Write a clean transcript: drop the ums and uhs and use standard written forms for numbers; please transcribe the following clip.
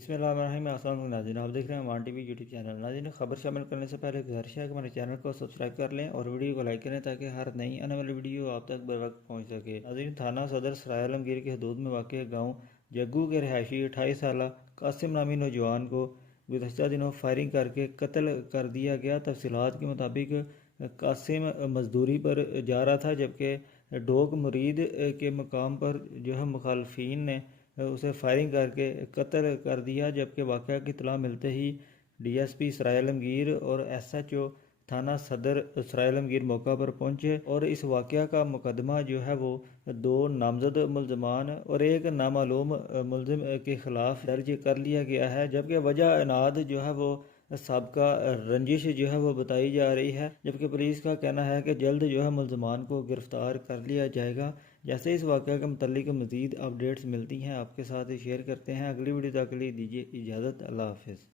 بسم اللہ الرحمن الرحیم۔ السلام علیکم ناظرین، آپ دیکھ رہے ہیں وان ٹی وی یوٹیوب چینل۔ ناظرین، خبر شامل کرنے سے پہلے گزارش ہے کہ ہمارے چینل کو سبسکرائب کر لیں اور ویڈیو کو لائک کریں تاکہ ہر نئی آنے والی ویڈیو آپ تک بر وقت پہنچ سکے۔ ناظرین، تھانہ صدر سرائے عالمگیر کی حدود میں واقع گاؤں جگو کے رہائشی 28 سالہ قاسم نامی نوجوان کو گزشتہ دنوں فائرنگ کر کے قتل کر دیا گیا۔ تفصیلات کے مطابق قاسم مزدوری پر جا رہا تھا جبکہ ڈوک مرید کے مقام پر مخالفین نے اسے فائرنگ کر کے قتل کر دیا، جبکہ واقعہ کی اطلاع ملتے ہی ڈی ایس پی سرائے عالمگیر اور ایس ایچ او تھانہ صدر سرائے عالمگیر موقع پر پہنچے اور اس واقعہ کا مقدمہ وہ 2 نامزد ملزمان اور ایک نامعلوم ملزم کے خلاف درج کر لیا گیا ہے، جبکہ وجہ اناد وہ سابقہ رنجش وہ بتائی جا رہی ہے، جبکہ پولیس کا کہنا ہے کہ جلد ملزمان کو گرفتار کر لیا جائے گا۔ جیسے اس واقعہ کے متعلق مزید اپڈیٹس ملتی ہیں آپ کے ساتھ شیئر کرتے ہیں۔ اگلی ویڈیو تک کے لیے دیجیے اجازت۔ اللہ حافظ۔